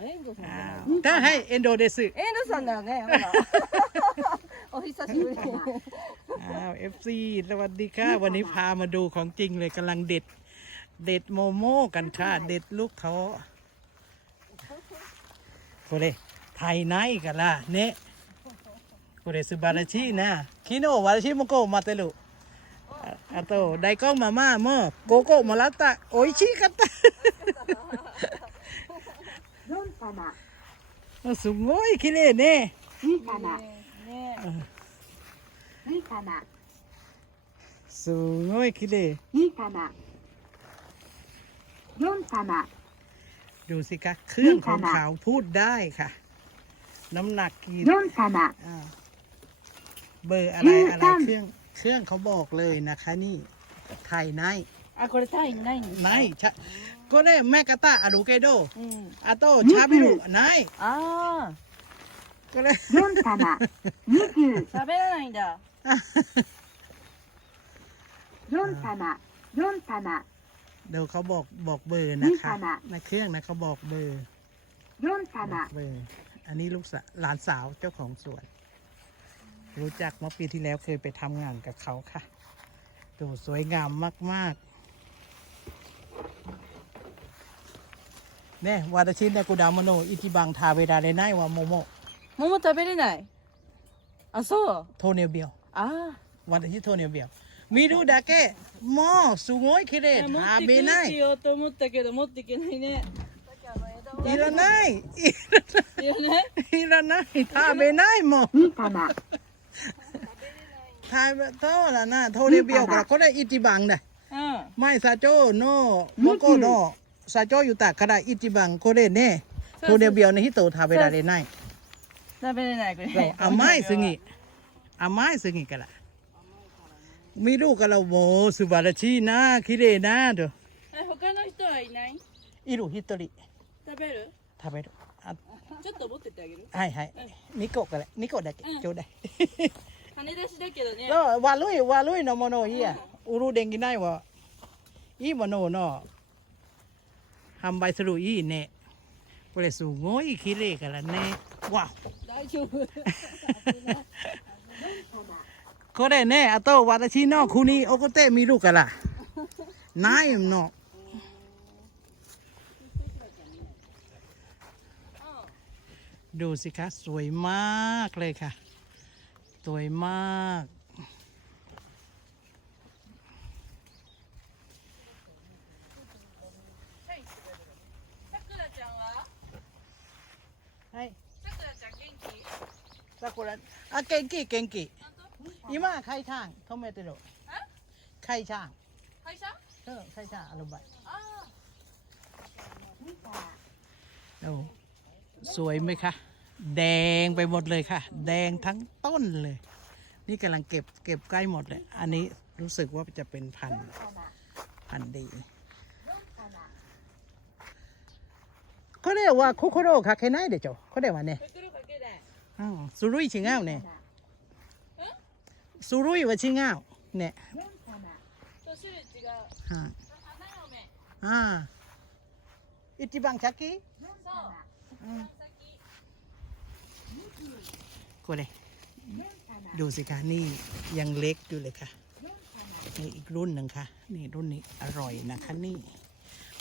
遠藤さんじゃ อ้า ないう ถ้าให้เอนโดเดซึ 遠藤さんだよねほらお久しぶり อ้าวเอฟซีสวัสดีค่ะ วันนี้พามาดูของจริงเลยกำลังเด็ด เด็ดโมโม่กันค่ะ เด็ดลูกท้อこれไทยไนกันล่ะเนี่ยこれ素晴らしいな昨日私もこう待てるああと大根ママもここもらった美味しかった 4玉、もうすごい綺麗ね2玉、ね2玉、すごい綺麗2玉、4玉、 ดูสิคะเครื่องของเขาพูดได้ค่ะ น้ำหนักกี่ 4玉、 อ้าวเบอร์อะไรอะไรเครื่องเครื่องเขาบอกเลยนะคะนี่ไทยไน あこれタイにないんですか ไนชะก็ได้แม่กะตะอะดูเกโด うん อาโตชาบิรุไน あ ก็เลย 4玉、20、あ喋らないんだ4玉、4玉、 เดี๋ยวเขาบอกบอกเบอร์นะคะ นี่ค่ะ ในเครื่องนะเขาบอกเบอร์ 4 บอก 玉、 เบอร์ อันนี้ลูกสาวหลานสาวเจ้าของสวน รู้จักเมื่อปีที่แล้วเคยไปทำงานกับเขาค่ะดูสวยงามมาก ね私の果物を一番食べられないは桃桃食べれないあそう糖尿病ああ私糖尿病見るだけもうすごい綺麗食べない持ってくる思ったけど持っていけないねいらないいらないいらない食べないもん食べそうだな糖尿病からこれ一番だマイサチョウのモコの อิจิบังเด้ うん ไม่ซาโจโนโมโกโนซาโจอยู่ตากระดาอิจิบังโคเรเน่โทเนียเบียวในฮิโตทาเบดาเรไน 食べれないこれ เรา甘いすぎ甘いすぎから見るからもう素晴らしいな綺麗なとえ他の人はいないいる一人食べる食べるあちょっと持ってってあげるはいはい2個から2個だけうんちょうだい羽出しだけどねそう悪い悪いのものいいや売る電気ないわいいものの ทำใบ hamba seru ini boleh sungoi kiri kalau ne wow ได้ชูก็ได้แน่อาโตวัตาชินนคูนี้โอโกเต้มีลูกกันล่ะนายมโนดูสิคะสวยมากเลยค่ะ สวยมาก 桜あ元気元気今は開trang止めてる開trang 会社うん開trangアルバイあโอ้สวยไหมคะ แดงไปหมดเลยค่ะ แดงทั้งต้นเลย นี่กำลังเก็บเก็บใกล้หมดเลย อันนี้รู้สึกว่าจะเป็นพันธุ์พันธุ์ดีこれは心をかけないでしょこれはね สุรุ่ยชิงอ้าเนี่ยสุรุ่ยว่าชิงอ้าเนี่ยอ่าอิติบังชักกี้กูเลยดูสิคะนี่ยังเล็กอยู่เลยค่ะนี่อีกรุ่นหนึ่งค่ะ นี่รุ่นนี้อร่อยนะคะนี่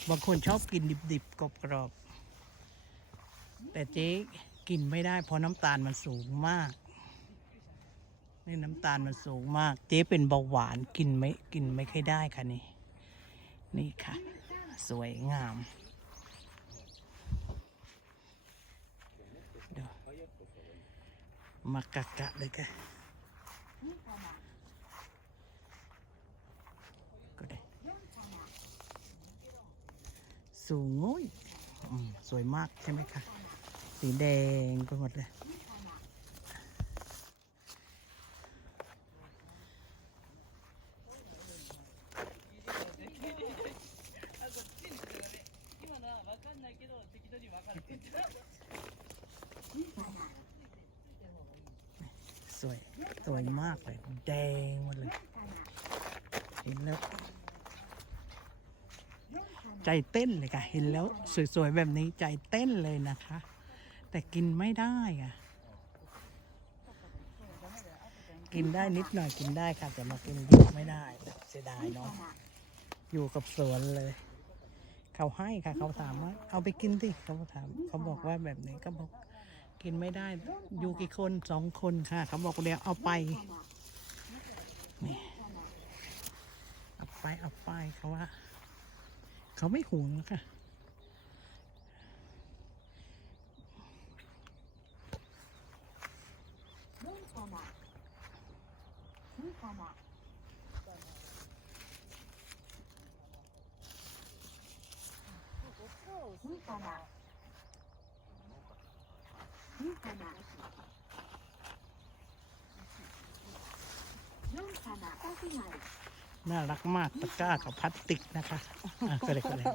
บางคนชอบกินดิบๆกรอบๆแต่เจ๊ กินไม่ได้ เพราะน้ำตาลมันสูงมากนี่น้ำตาลมันสูงมาก เจ๊เป็นเบาหวานกินไม่กินไม่ค่อยได้ค่ะนี่ นี่ค่ะ สวยงามดี๋ยวมากะกะเลยค่ะก็ได้สูงโอ้ยสวยมากใช่ไหมคะีแดงไปหมดเลย สวย สวยมากเลย แดงหมดเลย เห็นแล้วใจเต้นเลยค่ะ เห็นแล้วสวยๆแบบนี้ใจเต้นเลยนะคะ แต่กินไม่ได้อะกินได้นิดหน่อยกินได้ค่ะแต่มากินเยอะไม่ได้เสียดายเนาะอยู่กับสวนเลย เขาให้ค่ะ เขาถามว่า เอาไปกินสิเขาถาม เขาบอกว่าแบบนี้ก็บอกกินไม่ได้ อยู่กี่คนสองคนค่ะ เขาบอกเดี๋ยวเอาไปนี่เอาไปเอาไปเขาว่า เขาไม่ห่วงแล้วค่ะ 4玉 ความะนี่ขนาดนี่ขามขน่ารักมากตะกร้ากับพลาสติกนะคะอะก็เลยก็เลย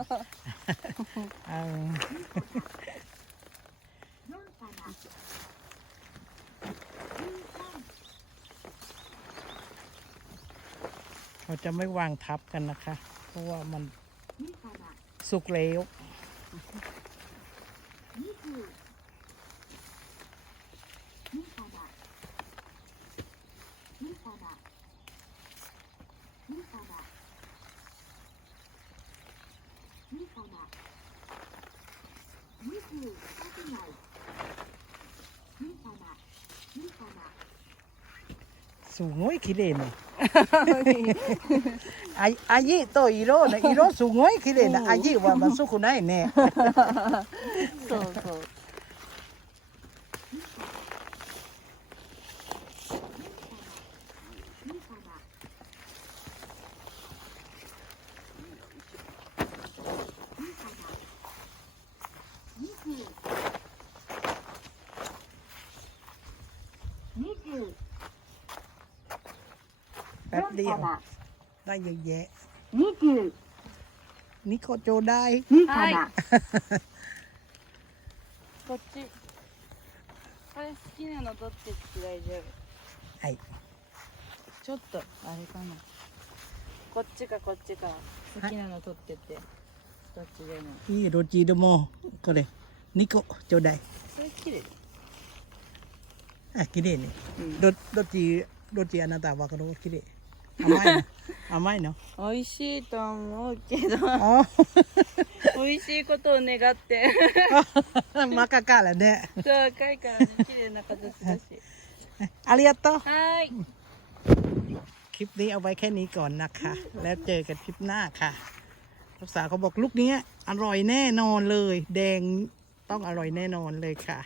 เราจะไม่วางทับกันนะคะ เพราะว่ามันสุกแล้วสูงน้อยขี้เล่นเลย ああいと色ね色すごい綺麗なあいはまあそこないね。そう แป๊บเดียว 4玉 ได้เยอะแยะ 20 นี่โคโจได้ 2玉、はいこっちこれ好きなの取ってきて大丈夫はいちょっとあれかなこっちかこっちか好きなの取ってってどっちでも นี่โรจิโดโมก็เลยนิโกโจได้ それ綺麗 อ่ะคิเรนนี่ うん โดโดจิโดจิอนาตาวากโรคิเร 甘いの甘いの美味しいと思うけど อ๋อ 美味しいことを願って มากากะแหละเนี่ย そう赤いからね綺麗な形だし อาริยาโต はーい คลิปนี้เอาไว้แค่นี้ก่อนนะคะ แล้วเจอกันคลิปหน้าค่ะลูกสาวเขาบอกลูกเนี้ยอร่อยแน่นอนเลย แดงต้องอร่อยแน่นอนเลยค่ะ